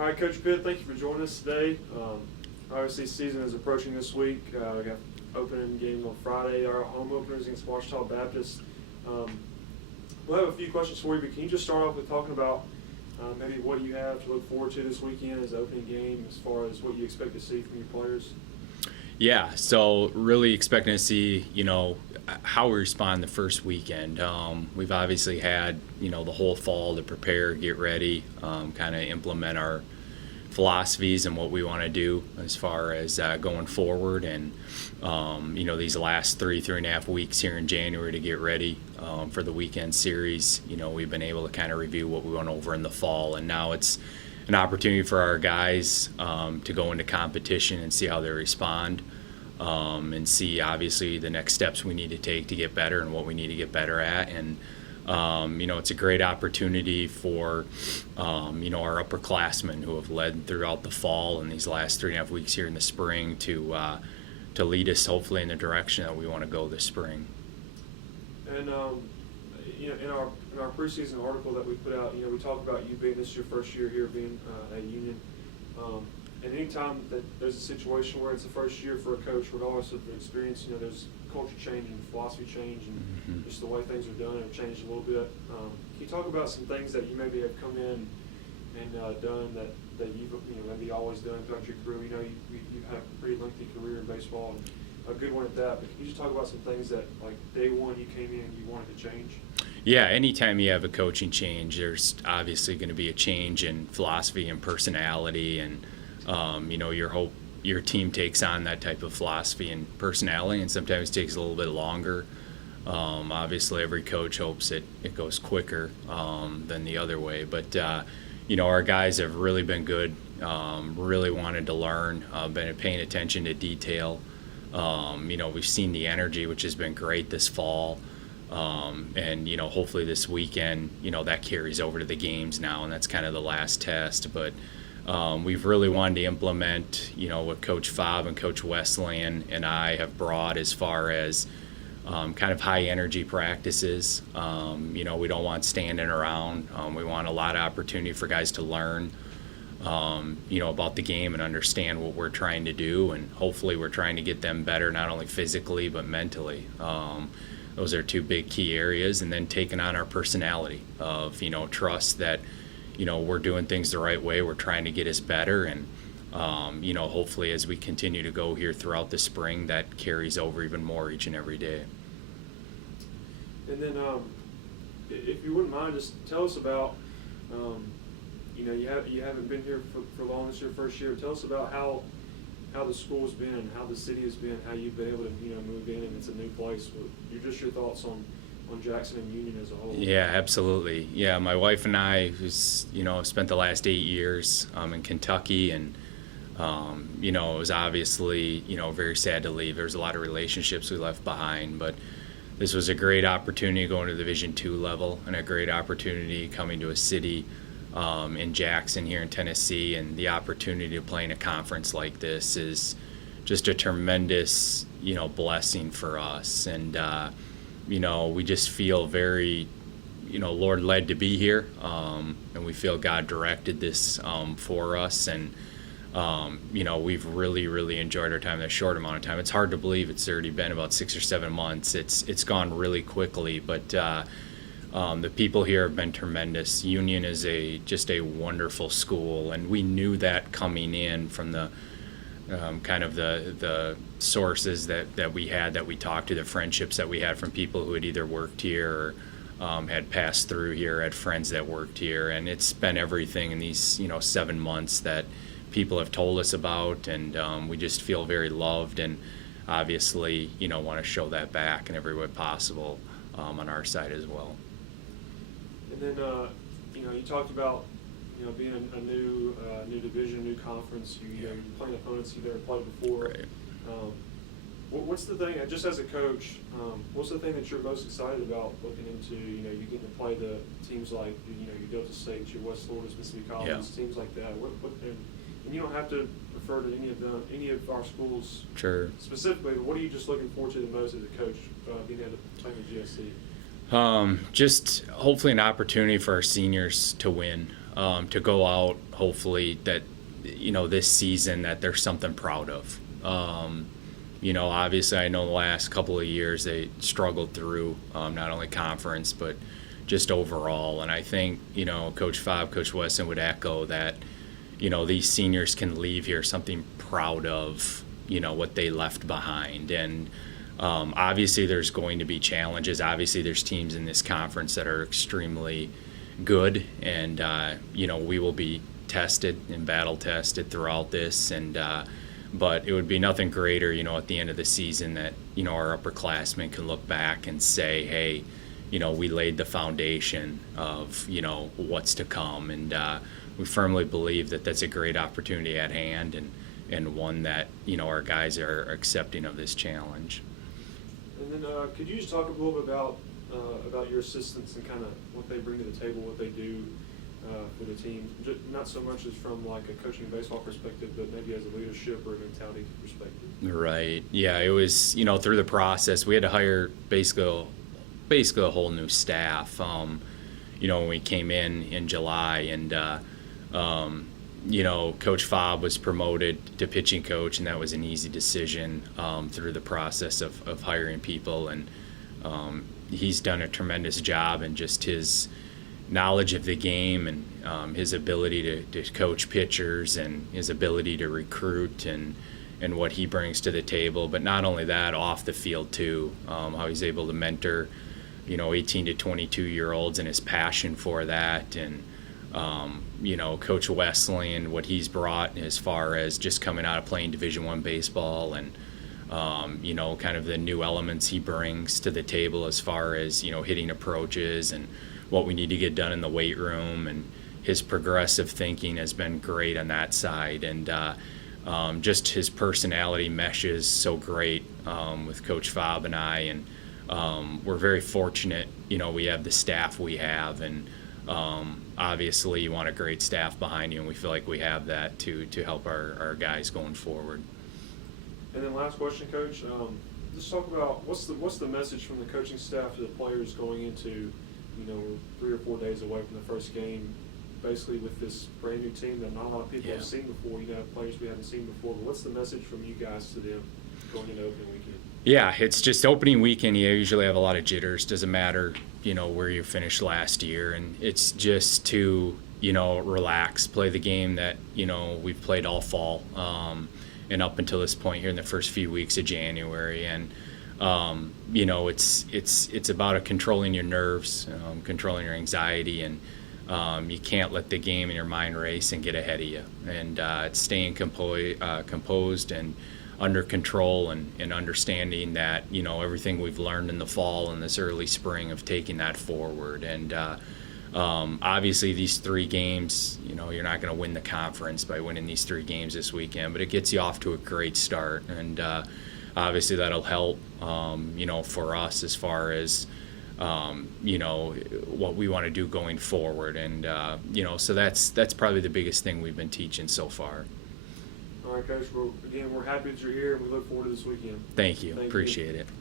All right, Coach Pitt, thank you for joining us today. Obviously, season is approaching this week. We got opening game on Friday. Our home openers against Washita Baptist. We'll have a few questions for you, but can you just start off with talking about maybe what you have to look forward to this weekend as the opening game, as far as what you expect to see from your players? Yeah, so really expecting to see, how we respond the first weekend. We've obviously had, the whole fall to prepare, get ready, kind of implement our philosophies and what we want to do as far as going forward. And, these last 3.5 weeks here in January to get ready for the weekend series, we've been able to kind of review what we went over in the fall. And now it's an opportunity for our guys to go into competition and see how they respond. And see, obviously, the next steps we need to take to get better and what we need to get better at. And, it's a great opportunity for, our upperclassmen who have led throughout the fall and these last 3.5 weeks here in the spring to lead us, hopefully, in the direction that we want to go this spring. And, in our preseason article that we put out, we talk about you being, this is your first year here being at Union. And anytime that there's a situation where it's the first year for a coach, regardless of the experience, there's culture change and philosophy change and just the way things are done have changed a little bit. Can you talk about some things that you maybe have come in and done that you've maybe always done throughout your career? You've had a pretty lengthy career in baseball, and a good one at that. But can you just talk about some things that, like, day one you came in and you wanted to change? Yeah, anytime you have a coaching change, there's obviously going to be a change in philosophy and personality, and your team takes on that type of philosophy and personality, and sometimes it takes a little bit longer. Obviously, every coach hopes it goes quicker than the other way. But, our guys have really been good, really wanted to learn, been paying attention to detail. We've seen the energy, which has been great this fall. And hopefully this weekend, that carries over to the games now, and that's kind of the last test. But we've really wanted to implement, what Coach Fobb and Coach Westland and I have brought as far as kind of high energy practices. We don't want standing around. We want a lot of opportunity for guys to learn, about the game and understand what we're trying to do. And hopefully we're trying to get them better, not only physically, but mentally. Those are two big key areas. And then taking on our personality of, trust that, we're doing things the right way. We're trying to get us better. And, hopefully as we continue to go here throughout the spring, that carries over even more each and every day. And then if you wouldn't mind, just tell us about, you haven't been here for long. This is your first year. Tell us about how the school's been, how the city has been, how you've been able to, move in, and it's a new place. Your thoughts on Jackson and Union as a whole. Yeah, absolutely. Yeah, my wife and I, who's, spent the last 8 years in Kentucky, and, it was obviously, very sad to leave. There's a lot of relationships we left behind, but this was a great opportunity going to the Division II level, and a great opportunity coming to a city in Jackson here in Tennessee, and the opportunity to play in a conference like this is just a tremendous, blessing for us. And, we just feel very, Lord led to be here, and we feel God directed this for us. And, we've really, really enjoyed our time in a short amount of time. It's hard to believe it's already been about 6 or 7 months. It's gone really quickly, but the people here have been tremendous. Union is just a wonderful school, and we knew that coming in from the kind of the sources that we talked to, the friendships that we had from people who had either worked here or had passed through here, had friends that worked here. And it's been everything in these 7 months that people have told us about, and we just feel very loved, and obviously want to show that back in every way possible on our side as well. And then you talked about being a new division, new conference. You're playing opponents you've never played before. Right. What's the thing, just as a coach, what's the thing that you're most excited about looking into? You getting to play the teams like your Delta States, your West Florida's, Mississippi Colleges, teams like that. And you don't have to refer to any of our schools specifically. But what are you just looking forward to the most as a coach, being able to play in the GSC? Just hopefully an opportunity for our seniors to win. to go out, hopefully that, this season that there's something proud of. Obviously I know the last couple of years they struggled through not only conference but just overall. And I think, Coach Fobb, Coach Wesson would echo that, these seniors can leave here something proud of, what they left behind. And obviously there's going to be challenges. Obviously there's teams in this conference that are extremely good, and, we will be tested and battle tested throughout this. And but it would be nothing greater, at the end of the season that, our upperclassmen can look back and say, hey, we laid the foundation of, what's to come. And we firmly believe that that's a great opportunity at hand, and one that, our guys are accepting of this challenge. And then could you just talk a little bit about your assistants and kind of what they bring to the table, what they do for the team, not so much as from like a coaching baseball perspective, but maybe as a leadership or a mentality perspective. Right. Yeah, it was, through the process, we had to hire basically a whole new staff, when we came in July. And, Coach Fobb was promoted to pitching coach, and that was an easy decision through the process of hiring people. And he's done a tremendous job, and just his knowledge of the game and his ability to coach pitchers and his ability to recruit and what he brings to the table. But not only that, off the field too, how he's able to mentor 18 to 22-year-olds and his passion for that. And Coach Wesleyan, what he's brought as far as just coming out of playing Division I baseball, and kind of the new elements he brings to the table as far as hitting approaches and what we need to get done in the weight room. And his progressive thinking has been great on that side. And just his personality meshes so great with Coach Fobb and I. And we're very fortunate, we have the staff we have. And obviously you want a great staff behind you, and we feel like we have that to help our guys going forward. And then last question, Coach, just talk about what's the message from the coaching staff to the players going into 3 or 4 days away from the first game, basically with this brand new team that not a lot of people have seen before, players we haven't seen before. But what's the message from you guys to them going into opening weekend? Yeah, it's just opening weekend. You usually have a lot of jitters. Doesn't matter, where you finished last year, and it's just to, relax, play the game that we've played all fall, and up until this point here in the first few weeks of January. And it's about controlling your nerves, controlling your anxiety, and you can't let the game in your mind race and get ahead of you. And it's staying composed and under control, and understanding that everything we've learned in the fall and this early spring of taking that forward. And obviously these 3 games, you're not going to win the conference by winning these 3 games this weekend, but it gets you off to a great start. And obviously that'll help, for us as far as, what we want to do going forward. And, so that's probably the biggest thing we've been teaching so far. All right, Coach. We're happy that you're here, and we look forward to this weekend. Thank you. Appreciate it.